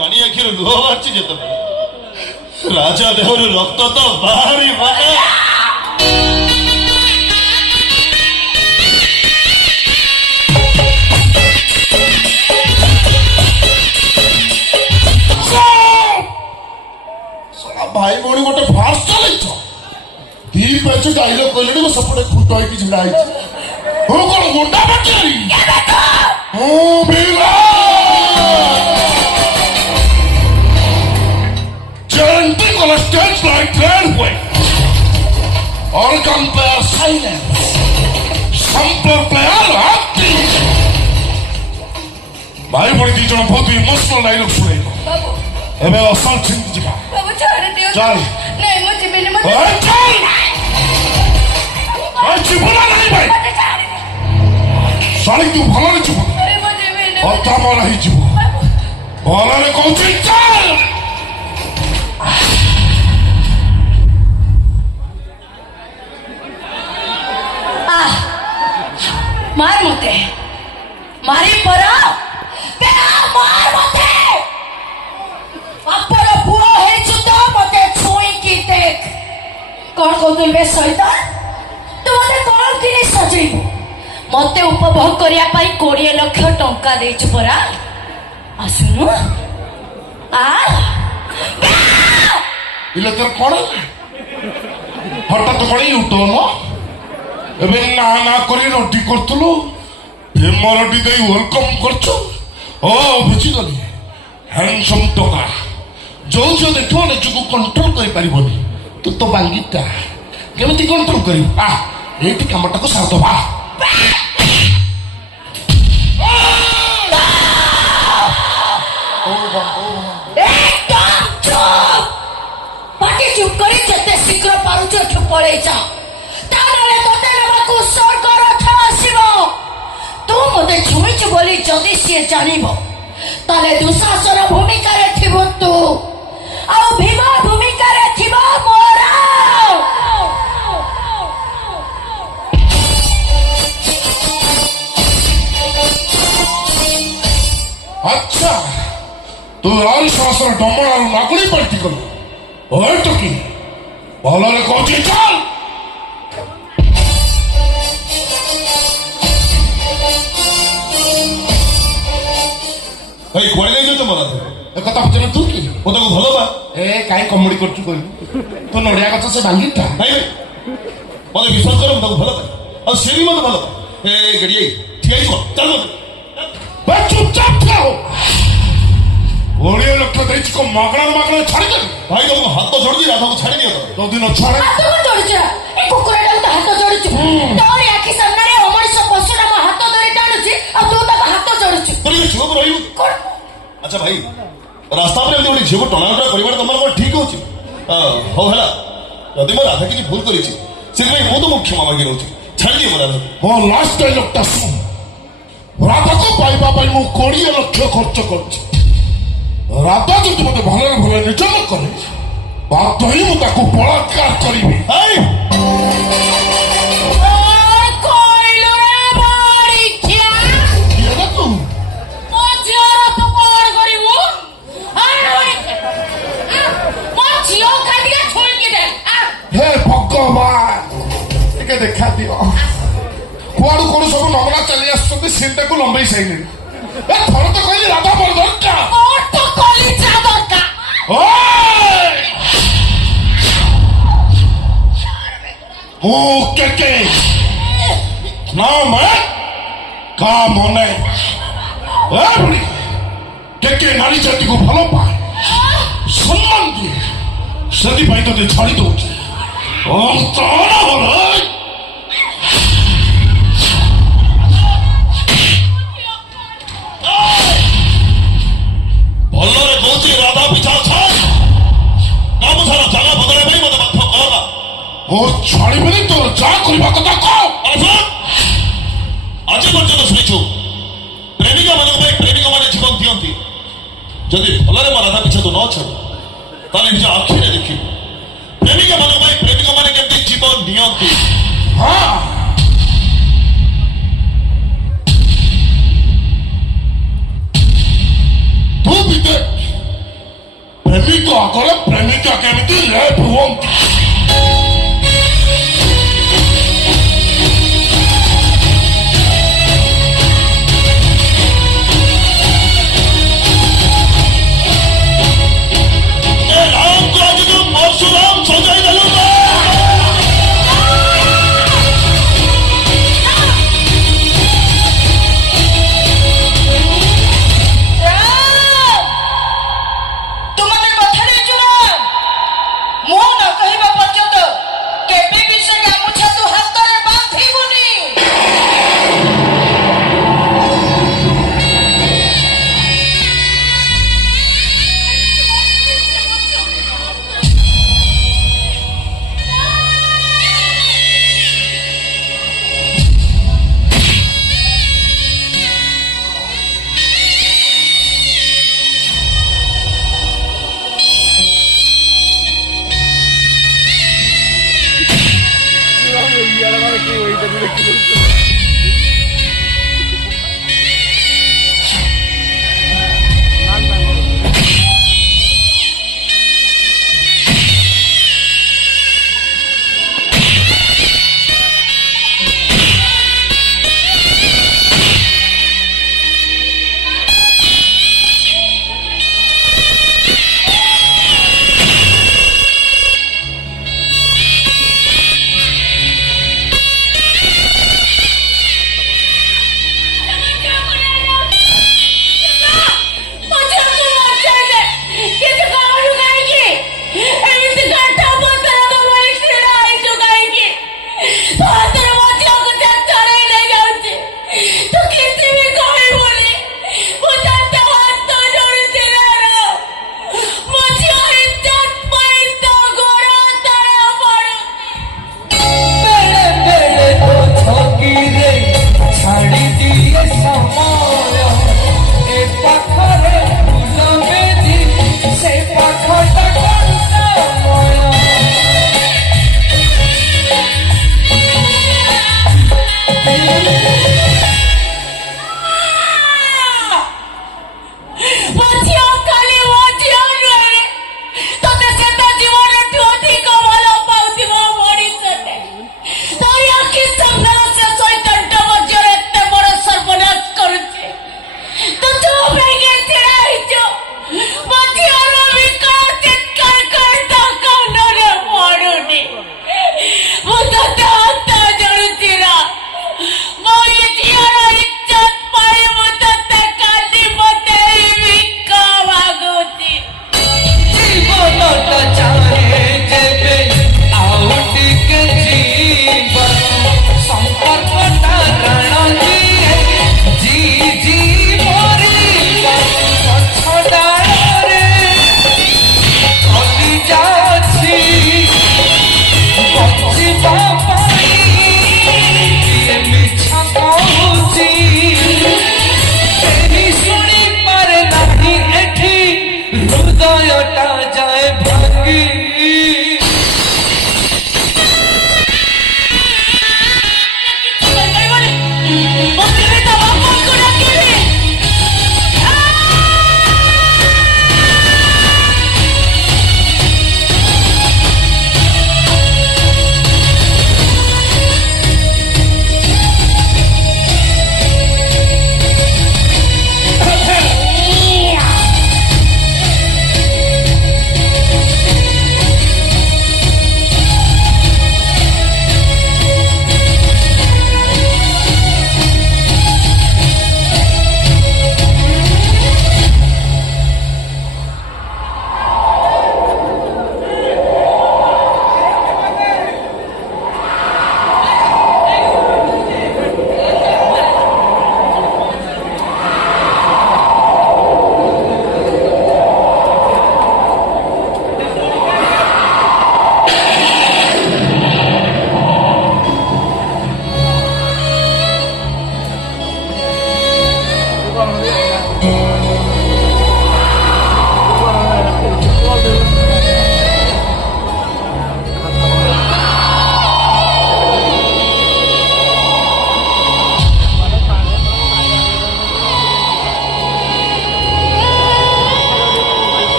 ରାଣୀ ଆଖିରୁ ଲୁହ ବାହାରିଛି ଯେତେବେଳେ ରାଜା ଦେହରୁ ରକ୍ତ ତ ବାହାରିବ। भाई भौणी गोटे फार्स चलैछ दी पेच डायलॉग कहले को सपटे खुट होई छिड़ा आइछ हो कोन मुंडा बचरी ओ बीरा चरंती को स्टेज लाइट रेड वे और कंपेयर साइलेंस संपर प्लेयर एक्टिंग भाई भौणी दी जण बहुत इमोशनल डायलॉग सुने बाबू एबे असल चिंत जिबा बाबू छोड़ दियो चल नहीं मुझे बिन मत चल चिपला नहीं भाई साली तू भला नहीं चिप अरे मुझे बिन और ता मारा ही चिप भला ने कौन सी चल मार मते मारी परा तेरा मार मते अपन पुओ हे जुतो मते छुई की देख कौन को दिलबे शैतान तू मते कौन किने सजेइबू मते उपभोग करिया पाई 20 लाख टंका देछु परा आसुनु आ इले तर कोन हटा तो कोनी उठो न एबे ना ना करी रोटी करतलो हेमरटी देई वेलकम करछो ओ बुझी गली हैंडसम टका जो जो देखो ने जो कंट्रोल कर परिबनी तू तो बांगीटा केमती कंट्रोल करी आ एठी कामटा को साथ बा पाटी चुप करी जते शीघ्र पारुछ ठु पळै जा तानले तते नबाकू स्वर्ग रथ आसीबो तू मते छुईछ बोली जदी से जानिबो ताले दुशासन भूमिका रे थिबो तू आ भीम भूमिका रे थिबो मोरा अच्छा तू यार शास्त्र डमणा नागुड़ी पलटी कलु ओए तो की भला रे कोची चल ଭାଇ କୁଆଡ଼େ ଯାଇଛ ତମର ଏ କଥା ପଚାରେ ତୁ କି ମୁଁ ତାକୁ ଭଲ ପା ଏ କାଇଁ କମେଡି କରୁଛୁ କହିଲୁ ତୁ ନଡ଼ିଆ ଗଛ ସେ ଭାଙ୍ଗିଟା ଭାଇ ଭାଇ ମତେ ବିଶ୍ୱାସ କର ମୁଁ ତାକୁ ଭଲ ପାଏ ଆଉ ସେ ବି ମତେ ଭଲ ପାଏ ଏ ଗଡ଼ିଆଇ ଠିଆ ହେଇଯିବ ଚାଲ ବେ ଚୁପଚାପ ଠିଆ ହୋ 20 ଲକ୍ଷ ଦେଇଛି କଣ ମାଗଣା ମାଗଣା ଛାଡ଼ିଦେବି ଭାଇ ତମକୁ ହାତ ଯୋଡ଼ୁଛି ରାଧାକୁ ଛାଡ଼ି ଦିଅ ଯଦି ନ ଛାଡ଼େ ହାତ କଣ ଯୋଡୁଛ ଏ କୁକୁରଟାକୁ ତ ହାତ ଯୋଡୁଛୁ ତୋରି ଆଖି ସାମ୍ନାରେ ଅମଣିଷ ପଶୁଟା ମୋ ହାତ ଧରି ଟାଣୁଛି ଆଉ ତୁ ତାକୁ ହାତ ଯୋଡୁଛୁ ତୋର ଏ ଝିଅକୁ ରହିବୁ କଣ ଆଚ୍ଛା ଭାଇ ରାସ୍ତା ଉପରେ ଏମିତି ଗୋଟେ ଝିଅକୁ ଟଣାଟଣା କରିବାଟା ତମର କ'ଣ ଠିକ ହଉଛି ହଉ ହେଲା ଯଦି ମୋ ରାଧା କିଛି ଭୁଲ କରିଛି ସେଥିପାଇଁ ମୁଁ ତମକୁ କ୍ଷମା ମାଗି ନେଉଛି ଛାଡ଼ିଦିଏ ମୋ ରାଧାକୁ ମୋ ଲାଷ୍ଟ ଡାଇଲଗଟା ଶୁଣ ରାଧାକୁ ପାଇବା ପାଇଁ ମୁଁ 20 ଲକ୍ଷ ଖର୍ଚ୍ଚ କରିଛି ରାଧା ଯଦି ମତେ ଭଲରେ ଭଲ ନିଜ ନ କରେ ବାଧ୍ୟ ହିଁ ମୁଁ ତାକୁ ବଳାତ୍କାର କରିବି हे भगवान टिके देखा दियो कुआड़ू कौन सब नमला चली आसुଛନ୍ତି सीनटाକୁ ଲମ୍ବେଇ ସାଇଲେଣି ଏ ଥର ତ କହିଲି ରାଧା ମୋର ଦରକାର ମୁଁ କେକେ ନା मैं का ମନେ ଏ ବୁଢ଼ୀ କେକେ ନାରୀ ଜାତିକୁ ଭଲ ପାଏ ସମ୍ମାନ ଦିଏ ସେଥିପାଇଁ ତୋତେ ଛାଡ଼ି ଦଉଛି ଭଲରେ କହୁଛି ରାଧା ପିଛା ଛାଡ଼ ଗାମୁଛାର ଜାଗା ବଦଳାଇବା ପାଇଁ ମତେ ବାଧ୍ୟ କରନା ମୁଁ ଛାଡ଼ିବିନି ତୋର ଯାହା କରିବା କଥା କହ ଆଜି ପର୍ଯ୍ୟନ୍ତ ଶୁଣିଛୁ ପ୍ରେମିକା ମାନଙ୍କ ପାଇଁ ପ୍ରେମିକ ମାନେ ଜୀବନ ଦିଅନ୍ତି ଯଦି ଭଲରେ ମୋ ରାଧା ପିଛା ତୁ ନ ଛାଡ଼ୁ ତାହେଲେ ନିଜ ଆଖିରେ ଦେଖିବୁ ପ୍ରେମିକା ମାନଙ୍କ ପାଇଁ ପ୍ରେମିକ ମାନେ କେମିତି ଜୀବନ ନିଅନ୍ତି ହଁ ତୁ ବି ଦେଖ ପ୍ରେମିକ କଲେ ପ୍ରେମିକା କେମିତି ରେପ୍ ହୁଅନ୍ତି। ଏ ରାମକୁ ଆଜି ଯୋଉ ପରଶୁରାମ ସଜାଇ ଦେଲୁ ନା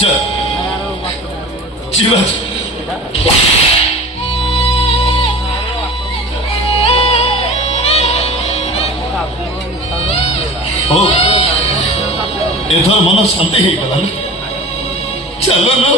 চল চিবাজ ଓ ଏଥର ମନ ଶାନ୍ତି ହେଇଗଲା ନା ଚାଲୁନୁ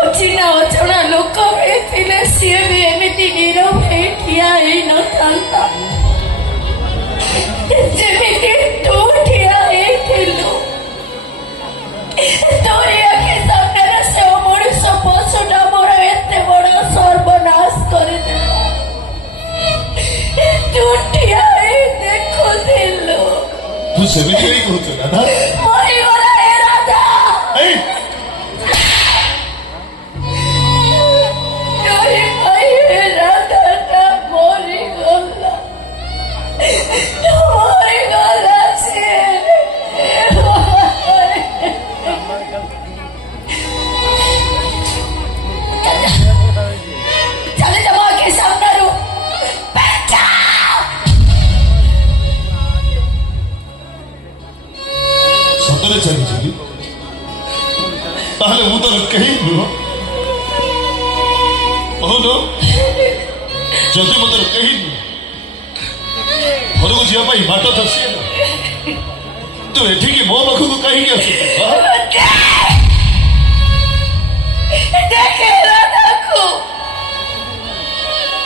ଅଚିହ୍ନା ଅଜଣା ଲୋକ ହେଇଥିଲେ ସିଏ ବି ଏମିତି ନୀରବ ହେଇ ଠିଆ ହେଇନଥାନ୍ତା ଯେମିତି ତୁ ଠିଆ ହେଇଥିଲୁ। ତୋରି ଆଖି ସାମ୍ନାରେ ସେ ମଣିଷ ପଶୁଟା ମୋର ଏତେ ବଡ ସର୍ବନାଶ କରିଦେଲା। ତୁ ଠିଆ ହେଇ ଦେଖୁଥିଲୁ। ତୁ ସେମିତି କାହିଁ କହୁଛୁ ରାଧା? ମରିଗଲା ଏ ରାଧା। ସତରେ ଚାଲିଯିବି ତାହେଲେ ମୁଁ ତୋର କେହି ନୁହଁ କହୁନୁ ଯଦି ମୁଁ ତୋର କେହି ନୁହଁ ଘରକୁ ଯିବା ପାଇଁ ବାଟ ତ ସିଏ ତୁ ଏଠିକି ମୋ ପାଖକୁ କାହିଁକି ଆସୁଛୁ?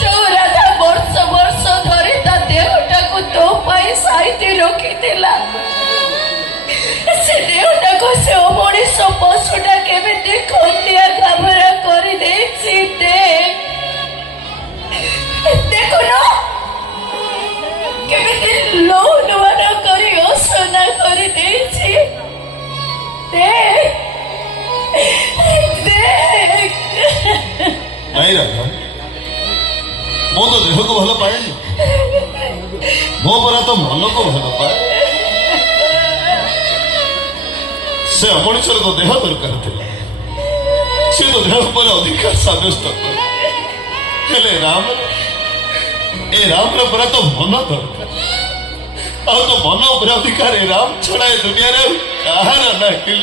ଯୋଉ ରାଧା ବର୍ଷ ବର୍ଷ ଧରି ତା ଦେହଟାକୁ ତୋ ପାଇଁ ସାଇତି ରଖିଥିଲା ସେ ଦେହଟାକୁ ସେ ଅମଣିଷ ପଶୁଟା କେମିତି ଖଣ୍ଡିଆ ଖାବରା କରିଦେଇଛି। ଦେଖୁନ କେମିତି ଲହୁଲୁହାଣ କରି ଅସନା କରିଦେଇଛି। ନାଇଁ ରାଧା ମୁଁ ତ ଦେହକୁ ଭଲ ପାଏନି ମୋ ପରା ତ ମନକୁ ଭଲ ପାଏ। ସେ ଅମଣିଷର ତ ଦେହ ଦରକାର ଥିଲା ସେ ତ ଦେହ ଉପରେ ଅଧିକାର ସାବ୍ୟସ୍ତ କରେ ହେଲେ ଏ ରାମର ପରା ତ ମନ ଦରକାର ଆଉ ତ ମନ ଉପରେ ଅଧିକାର ଏ ରାମ ଛଡା ଏ ଦୁନିଆରେ କାହାର ନାହିଁ।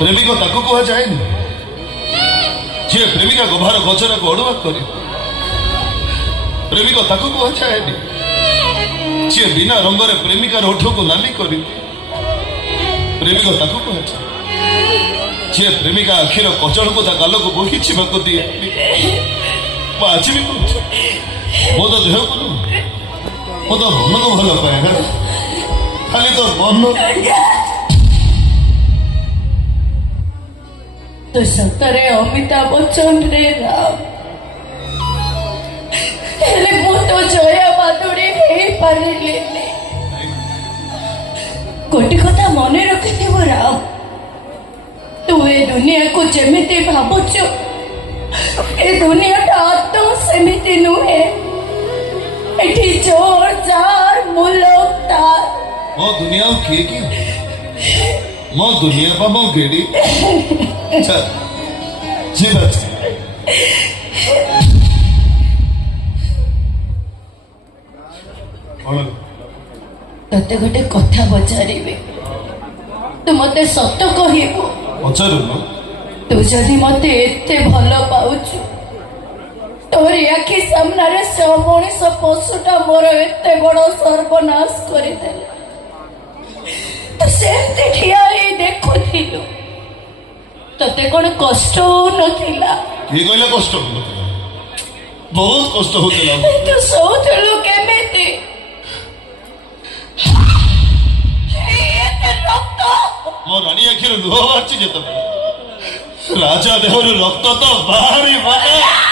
ପ୍ରେମିକ ତାକୁ କୁହାଯାଏନି ଯିଏ ପ୍ରେମିକା ଗଭାର ଗଛରାକୁ ଅଡୁଆ କରେ। ପ୍ରେମିକ ତାକୁ କୁହାଯାଏନି ଯିଏ ବିନା ରଙ୍ଗରେ ପ୍ରେମିକାର ଓଠକୁ ନାଲି କରି। ପ୍ରେମିକ ତାକୁ କୁହାଯାଏ ଯିଏ ପ୍ରେମିକା ଆଖିର କଚଳକୁ ତା ଗାଲକୁ ବୋହି ଯିବାକୁ ଦିଏ। ମୁଁ ଆଜି ବି କହୁଛି ମୋ ତ ଦେହକୁ ନୁହଁ ମୁଁ ତ ମନକୁ ଭଲ ପାଏ ଖାଲି ତ ମନ। ତୁ ସତରେ ଅମିତାଭ ବଚ୍ଚନ ରେ ରାମ ହେଲେ ମୁଁ ତ ଜୟା ବାଦୁଡି ହେଇପାରିଲିନି। ଗୋଟେ କଥା ମନେ ରଖିଥିବୁ ରାମ ତୁ ଏ ଦୁନିଆକୁ ଯେମିତି ଭାବୁଛୁ ଏ ଦୁନିଆଟା ଆଦୌ ସେମିତି ନୁହେଁ। ଏଠି ଜୋର ଜାର ମୁଲକ ତାର ମୋ ଦୁନିଆ କିଏ କିଏ ମୋ ଦୁନିଆ ପା ମୋ ଗେଡି ଯିବା ତତେ ଗୋଟେ କଥା ପଚାରିବି ତୁ ମତେ ସତ କହିବୁ? ପଚାରୁନ। ତୁ ଯଦି ମତେ ଏତେ ଭଲ ପାଉଛୁ ତୋରି ଆଖି ସାମ୍ନାରେ ସେ ମଣିଷ ପଶୁଟା ମୋର ଏତେ ବଡ ସର୍ବନାଶ କରିଦେଲା ତୁ ସେମିତି ଠିଆ ହେଇ ଦେଖୁଥିଲୁ ତତେ କଣ କଷ୍ଟ ହଉନଥିଲା? କିଏ କହିଲା କଷ୍ଟ ହଉନଥିଲା? ବହୁତ କଷ୍ଟ ହଉଥିଲା। ତୁ ଶୋଉଥିଲୁ କେମିତି? ରକ୍ତ ମୋ ରାଣୀ ଆଖିରୁ ଲୁହ ବାହାରିଛି ଯେତେବେଳେ ରାଜା ଦେହରୁ ରକ୍ତ ତ ବାହାରି ବାହାରେ